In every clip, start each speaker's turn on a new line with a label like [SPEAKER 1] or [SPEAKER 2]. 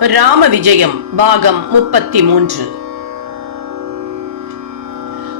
[SPEAKER 1] ராம விஜயம் பாகம் முப்பத்தி மூன்று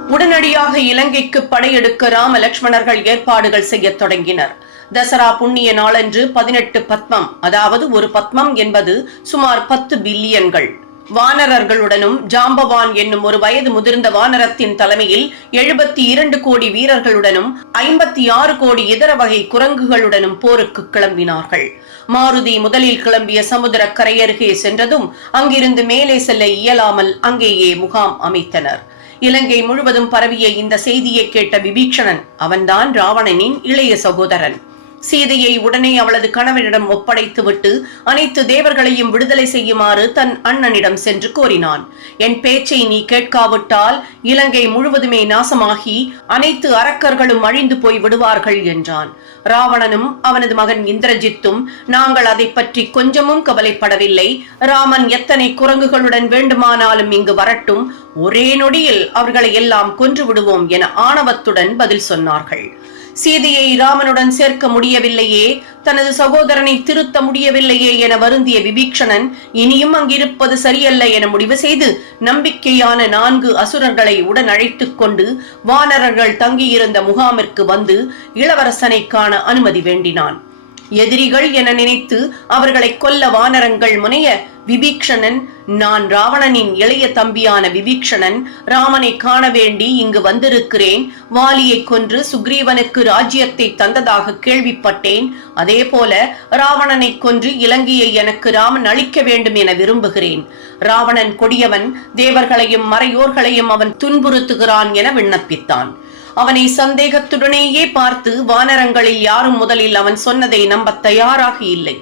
[SPEAKER 1] உடனடியாக இலங்கைக்கு படையெடுக்க ராம லட்சுமணர்கள் ஏற்பாடுகள் செய்ய தொடங்கினர். தசரா புண்ணிய நாளன்று பதினெட்டு பத்மம் அதாவது ஒரு பத்மம் என்பது சுமார் பத்து பில்லியன்கள். வானரர்களுடனும் ஜாம்பவான் என்னும் ஒரு வயது முதிர்ந்த வானரத்தின் தலைமையில் எழுபத்தி இரண்டு கோடி வீரர்களுடனும் ஐம்பத்தி ஆறு கோடி இதர வகை குரங்குகளுடனும் போருக்கு கிளம்பினார்கள். மாருதி முதலில் கிளம்பிய சமுதிர கரையருகே சென்றதும் அங்கிருந்து மேலே செல்ல இயலாமல் அங்கேயே முகாம் அமைத்தனர். இலங்கை முழுவதும் பரவிய இந்த செய்தியை கேட்ட விபீஷணன் அவன்தான் ராவணனின் இளைய சகோதரன். சீதையை உடனே அவளது கணவனிடம் ஒப்படைத்துவிட்டு அனைத்து தேவர்களையும் விடுதலை செய்யுமாறு தன் அண்ணனிடம் சென்று கோரினான். என் பேச்சை நீ கேட்காவிட்டால் இலங்கை முழுவதுமே நாசமாகி அனைத்து அரக்கர்களும் அழிந்து போய் விடுவார்கள் என்றான். ராவணனும் அவனது மகன் இந்திரஜித்தும் நாங்கள் அதை பற்றி கொஞ்சமும் கவலைப்படவில்லை. ராமன் எத்தனை குரங்குகளுடன் வேண்டுமானாலும் இங்கு வரட்டும். ஒரே நொடியில் அவர்களை எல்லாம் கொன்று விடுவோம் என ஆணவத்துடன் பதில் சொன்னார்கள். சீதையை ராமனுடன் சேர்க்க முடியவில்லையே தனது சகோதரனை திருத்த முடியவில்லையே என வருந்திய விபீக்ஷணன் இனியும் அங்கிருப்பது சரியல்ல என முடிவு செய்து நம்பிக்கையான நான்கு அசுரர்களை உடன் அழைத்துக் கொண்டு வானரர்கள் தங்கியிருந்த முகாமிற்கு வந்து இளவரசனை காண அனுமதி வேண்டினான். எதிரிகள் என நினைத்து அவர்களை கொல்ல வானரங்கள் முனைய விபீக்ஷணன் நான் ராவணனின் இளைய தம்பியான விபீக்ஷணன் ராமனை காண வேண்டி இங்கு வந்திருக்கிறேன். வாலியை கொன்று சுக்ரீவனுக்கு ராஜ்யத்தை தந்ததாக கேள்விப்பட்டேன். அதே போல ராவணனை கொன்று இலங்கையை எனக்கு ராமன் அளிக்க வேண்டும் என விரும்புகிறேன். ராவணன் கொடியவன் தேவர்களையும் மறையோர்களையும் அவன் துன்புறுத்துகிறான் என விண்ணப்பித்தான். அவனை சந்தேகத்துடனேயே பார்த்து வானரங்களில் யாரும் முதலில் அவன் சொன்னதை நம்ப தயாராக இல்லை.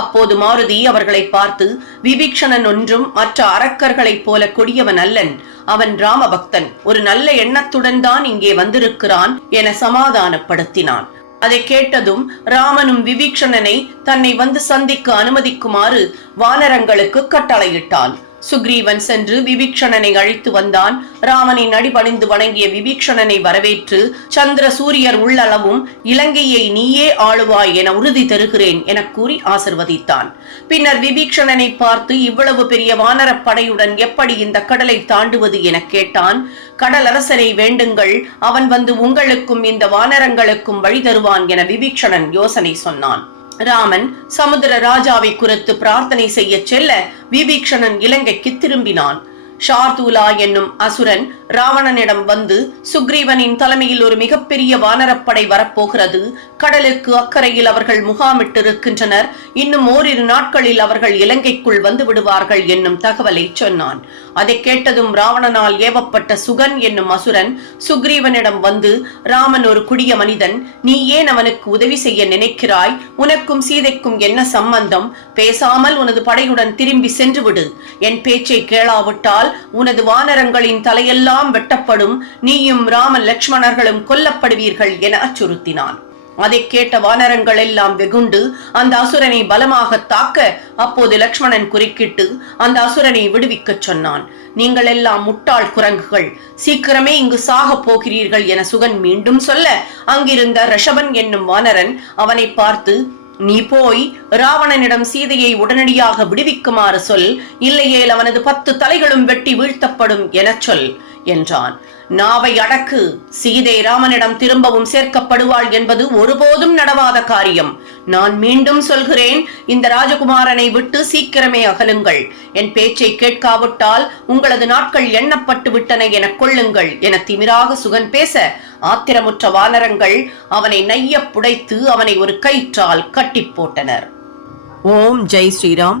[SPEAKER 1] அப்போது மாருதி அவர்களை பார்த்து விபீக்ஷணன் ஒன்றும் மற்ற அரக்கர்களைப் போல கொடியவன் அல்லன் அவன் ராமபக்தன் ஒரு நல்ல எண்ணத்துடன் தான் இங்கே வந்திருக்கிறான் என சமாதானப்படுத்தினான். அதை கேட்டதும் ராமனும் விபீக்ஷணனை தன்னை வந்து சந்திக்க அனுமதிக்குமாறு வானரங்களுக்கு கட்டளையிட்டான். சுக்ரீவன் சென்று விபீக்ஷணனை அழைத்து வந்தான். ராமனின் நடிபணிந்து வணங்கிய விபீக்ஷணனை வரவேற்று சந்திர சூரியர் உள்ளளவும் இலங்கையை நீயே ஆளுவாய் என உறுதி தருகிறேன் என கூறி ஆசிர்வதித்தான். பின்னர் விபீக்ஷணனை பார்த்து இவ்வளவு பெரிய வானரப் படையுடன் எப்படி இந்த கடலை தாண்டுவது என கேட்டான். கடலரசனை வேண்டுங்கள் அவன் வந்து உங்களுக்கும் இந்த வானரங்களுக்கும் வழி தருவான் என விபீக்ஷணன் யோசனை சொன்னான். ராமன் சமுத்திர ராஜாவை குறித்து பிரார்த்தனை செய்ய செல்ல விபீக்ஷணன் இலங்கைக்கு திரும்பினான். ஷார்தூலா என்னும் அசுரன் ராவணனிடம் வந்து சுக்ரீவனின் தலைமையில் ஒரு மிகப்பெரிய வானரப்படை வரப்போகிறது. கடலுக்கு அக்கறையில் அவர்கள் முகாமிட்டிருக்கின்றனர். இன்னும் ஓரிரு நாட்களில் அவர்கள் இலங்கைக்குள் வந்து விடுவார்கள் என்னும் தகவலை சொன்னான். அதை கேட்டதும் ராவணனால் ஏவப்பட்ட சுகன் என்னும் அசுரன் சுக்ரீவனிடம் வந்து ராமன் ஒரு குடிய மனிதன். நீ ஏன் அவனுக்கு உதவி செய்ய நினைக்கிறாய்? உனக்கும் சீதைக்கும் என்ன சம்பந்தம்? பேசாமல் உனது படையுடன் திரும்பி சென்று விடு. என் பேச்சை கேளாவிட்டால் உனது வானரங்களின் தலையெல்லாம் வெட்டப்படும். நீயும் ராம லட்சுமணர்களும் கொல்லப்படுவீர்கள் என அச்சுறுத்தினான். அதை கேட்ட வானரங்கள் எல்லாம் வெகுண்டு அந்த அசுரனை பலமாக தாக்க அப்போது லக்ஷ்மணன் குறுக்கிட்டு அந்த அசுரனை விடுவிக்கச் சொன்னான். நீங்கள் எல்லாம் முட்டாள் குரங்குகள். சீக்கிரமே இங்கு சாக போகிறீர்கள் என சுகன் மீண்டும் சொல்ல அங்கிருந்த ரிஷபன் என்னும் வானரன் அவனை பார்த்து நீ போய் ராவணனிடம் சீதையை உடனடியாக விடுவிக்குமாறு சொல். இல்லையேல் அவனது பத்து தலைகளும் வெட்டி வீழ்த்தப்படும் எனச் சொல். என்றான். நாவை அடக்கு சீதை ராமனிடம் திரும்பவும் சேர்க்கப்படுவாள் என்பது ஒருபோதும் நடவாத காரியம். நான் மீண்டும் சொல்கிறேன் இந்த ராஜகுமாரனை விட்டு சீக்கிரமே அகலுங்கள். என் பேச்சை கேட்காவிட்டால் உங்களது நாட்கள் எண்ணப்பட்டு விட்டன என கொள்ளுங்கள் என திமிராக சுகன் பேச ஆத்திரமுற்ற வானரங்கள் அவனை நைய புடைத்து அவனை ஒரு கயிற்றால் கட்டி போட்டனர். ஓம் ஜெய் ஸ்ரீராம்.